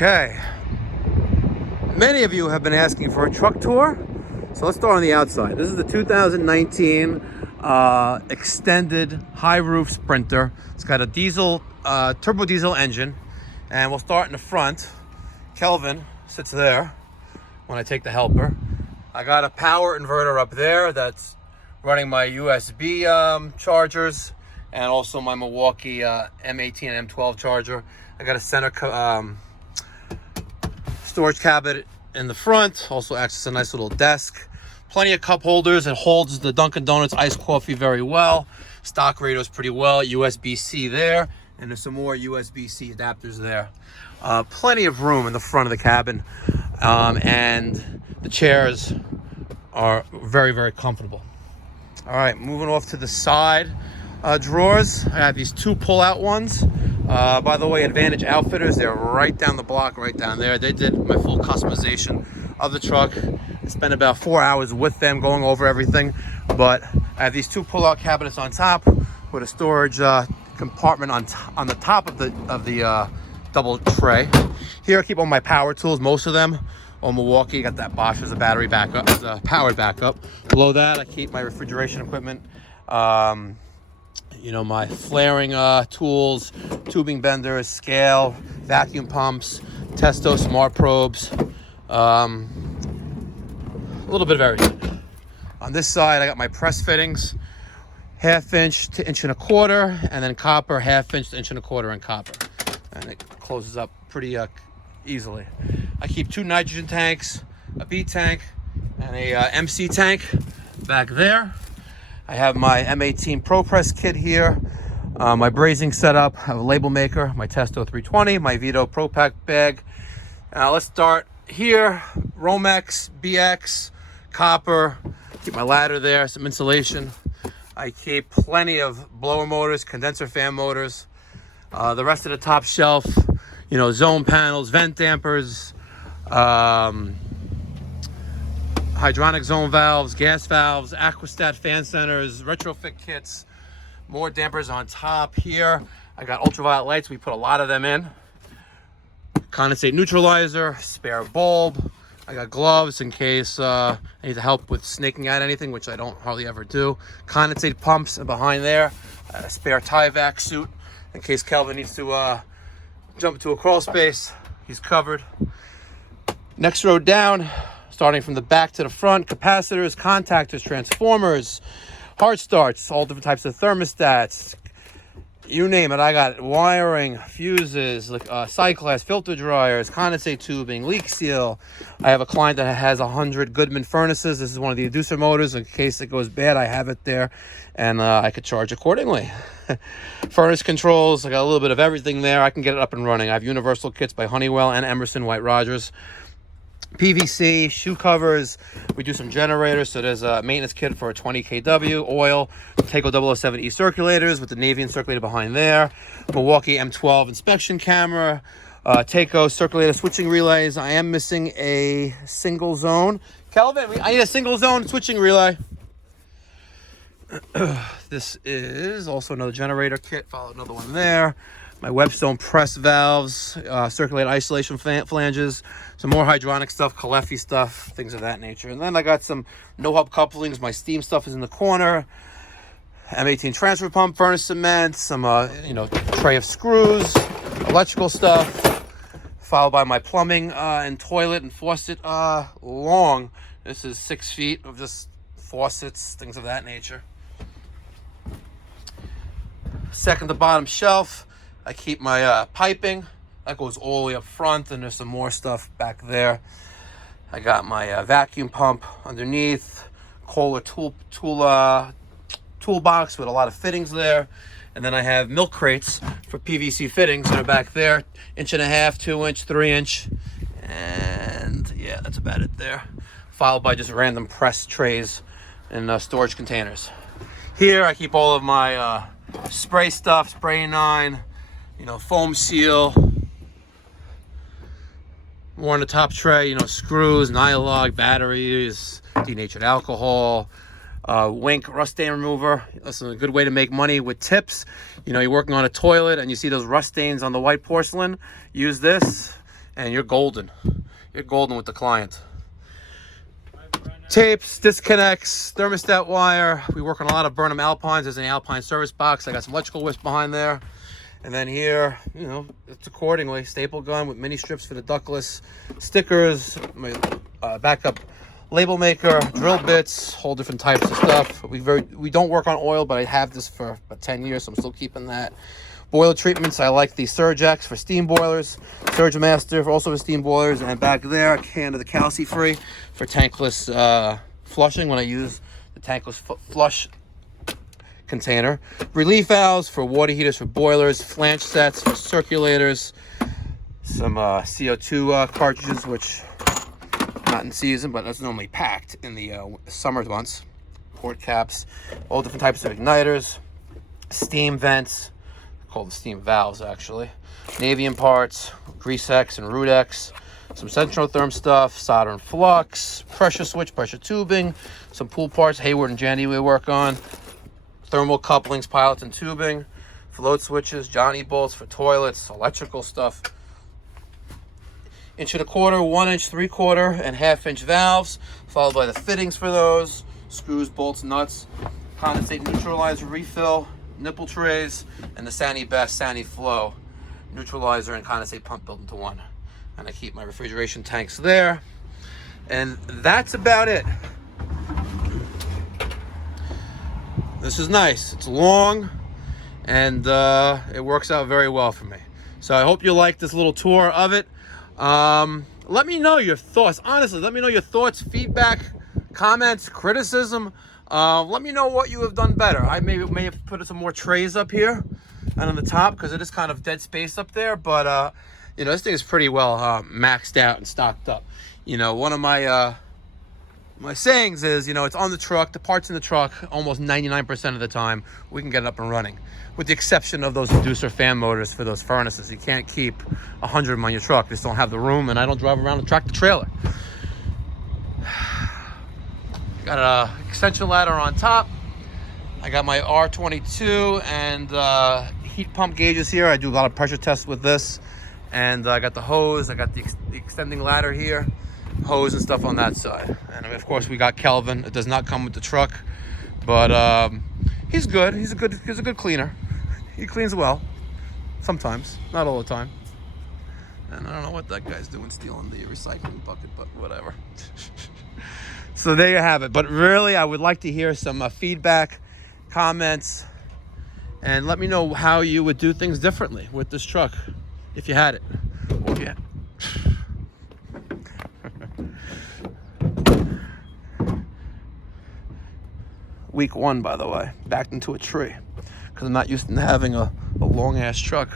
Okay, many of you have been asking for a truck tour, so let's start on the outside. This is the 2019 extended high roof Sprinter. It's got a diesel, turbo diesel engine, and we'll start in the front. Kelvin sits there when I take the helper. I got a power inverter up there that's running my USB chargers and also my Milwaukee M18 and M12 charger. I got a center storage cabinet in the front, also acts as a nice little desk. Plenty of cup holders. It holds the Dunkin' Donuts iced coffee very well. Stock radios pretty well. USB-C there, and there's some more USB-C adapters there. Plenty of room in the front of the cabin, and the chairs are very, very comfortable. All right, moving off to the side drawers. I have these two pull-out ones. By the way, Advantage Outfitters, they're right down the block, right down there. They did my full customization of the truck. I spent about 4 hours with them going over everything. But I have these two pull-out cabinets on top with a storage compartment on the top of the double tray. Here I keep all my power tools, most of them. On Milwaukee, got that Bosch as a battery backup, as a powered backup. Below that, I keep my refrigeration equipment. My flaring tools, tubing benders, scale, vacuum pumps, Testo smart probes, a little bit of everything. On this side, I got my press fittings, 1/2 inch to 1.25 inches, and then copper, 1/2 inch to 1.25 inches in copper. And it closes up pretty easily. I keep 2 nitrogen tanks, a B tank, and a MC tank back there. I have my M18 Pro Press kit here, my brazing setup, I have a label maker, my Testo 320, my Vito Pro Pack bag. Let's start here. Romex, BX, copper. Keep my ladder there, some insulation. I keep plenty of blower motors, condenser fan motors. The rest of the top shelf, zone panels, vent dampers, hydronic zone valves, gas valves, aquastat fan centers, retrofit kits, more dampers on top here. I got ultraviolet lights. We put a lot of them in. Condensate neutralizer, spare bulb. I got gloves in case I need to help with snaking out anything, which I don't hardly ever do. Condensate pumps behind there. A spare Tyvek suit in case Kelvin needs to jump into a crawl space. He's covered. Next row down, starting from the back to the front, capacitors, contactors, transformers, hard starts, all different types of thermostats, you name it. I got wiring, fuses, cyclass, filter dryers, condensate tubing, leak seal. I have a client that has 100 Goodman furnaces. This is one of the inducer motors. In case it goes bad, I have it there, and I could charge accordingly. Furnace controls, I got a little bit of everything there. I can get it up and running. I have universal kits by Honeywell and Emerson White Rogers. PVC, shoe covers, we do some generators, so there's a maintenance kit for a 20 kW, oil, Taco 007E circulators with the Navian circulator behind there, Milwaukee M12 inspection camera, Taco circulator switching relays. I am missing a single zone. Kelvin, I need a single zone switching relay. This is also another generator kit, follow another one there. My Webstone press valves, circulator isolation flanges, some more hydronic stuff, Caleffi stuff, things of that nature. And then I got some no-hub couplings. My steam stuff is in the corner. M18 transfer pump, furnace cement, some, tray of screws, electrical stuff, followed by my plumbing and toilet and faucet long. This is 6 feet of just faucets, things of that nature. Second to bottom shelf, I keep my piping. That goes all the way up front, and there's some more stuff back there. I got my vacuum pump underneath, Kohler toolbox with a lot of fittings there. And then I have milk crates for PVC fittings that are back there, 1.5 inch, 2 inch, 3 inch. And yeah, that's about it there. Followed by just random press trays and storage containers. Here I keep all of my spray stuff, spray 9, foam seal. More on the top tray, screws, Nylog, batteries, denatured alcohol, Wink rust stain remover. That's a good way to make money with tips. You're working on a toilet and you see those rust stains on the white porcelain. Use this and you're golden. You're golden with the client. Tapes, disconnects, thermostat wire. We work on a lot of Burnham Alpines. There's an Alpine service box. I got some electrical wisp behind there. And then here, you know, it's accordingly. Staple gun with mini strips for the ductless. Stickers, my backup label maker, drill bits, whole different types of stuff. We don't work on oil, but I have this for about 10 years, so I'm still keeping that. Boiler treatments, I like the Surge-X for steam boilers, Surge Master for also for steam boilers, and back there, a can of the Calci-Free for tankless flushing when I use the tankless flush container. Relief valves for water heaters for boilers, flange sets for circulators, some CO2 cartridges, which not in season, but that's normally packed in the summer months. Port caps, all different types of igniters, steam vents, called the steam valves actually, Navian parts, Grease-X and Root-X, some Centrotherm stuff, solder and flux, pressure switch, pressure tubing, some pool parts, Hayward and Jandy we work on, thermal couplings, pilots and tubing, float switches, Johnny bolts for toilets, electrical stuff, 1.25 inch, 1 inch, 3/4, and 1/2 inch valves, followed by the fittings for those, screws, bolts, nuts, condensate neutralizer refill, nipple trays, and the Sani Best Sani Flow neutralizer and condensate pump built into one. And I keep my refrigeration tanks there. And that's about it. This is nice. It's long, and it works out very well for me. So I hope you like this little tour of it. Let me know your thoughts. Honestly, let me know your thoughts, feedback, comments, criticism. Let me know what you have done better. I may have put some more trays up here and on the top because it is kind of dead space up there. But you know, this thing is pretty well maxed out and stocked up. You know, one of my sayings is, you know, it's on the truck. The parts in the truck, almost 99% of the time, we can get it up and running, with the exception of those inducer fan motors for those furnaces. You can't keep 100 of them on your truck. Just don't have the room, and I don't drive around a tractor trailer. Got an extension ladder on top. I got my R22 and heat pump gauges here. I do a lot of pressure tests with this. And I got the hose. I got the extending ladder here, hose and stuff on that side. And of course we got Kelvin. It does not come with the truck, but he's good. He's a good cleaner. He cleans well, sometimes, not all the time. And I don't know what that guy's doing, stealing the recycling bucket, but whatever. So there you have it. But really, I would like to hear some feedback, comments, and let me know how you would do things differently with this truck if you had it. Or if you had... Week 1, by the way, backed into a tree because I'm not used to having a long-ass truck.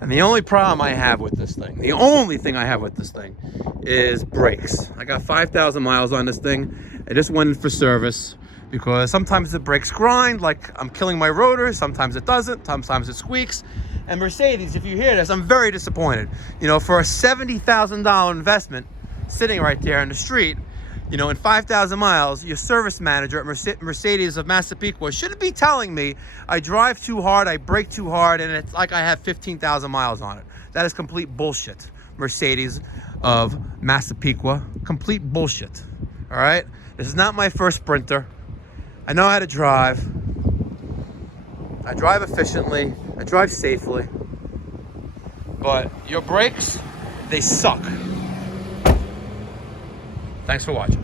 And the only problem I have with this thing, the only thing I have with this thing is brakes. I got 5,000 miles on this thing. I just went in for service because sometimes the brakes grind, like I'm killing my rotor. Sometimes it doesn't. Sometimes it squeaks. And Mercedes, if you hear this, I'm very disappointed. You know, for a $70,000 investment sitting right there in the street, you know, in 5,000 miles, your service manager at Mercedes of Massapequa shouldn't be telling me I drive too hard, I brake too hard, and it's like I have 15,000 miles on it. That is complete bullshit. Mercedes of Massapequa, complete bullshit. All right? This is not my first Sprinter. I know how to drive. I drive efficiently. I drive safely. But your brakes, they suck. Thanks for watching.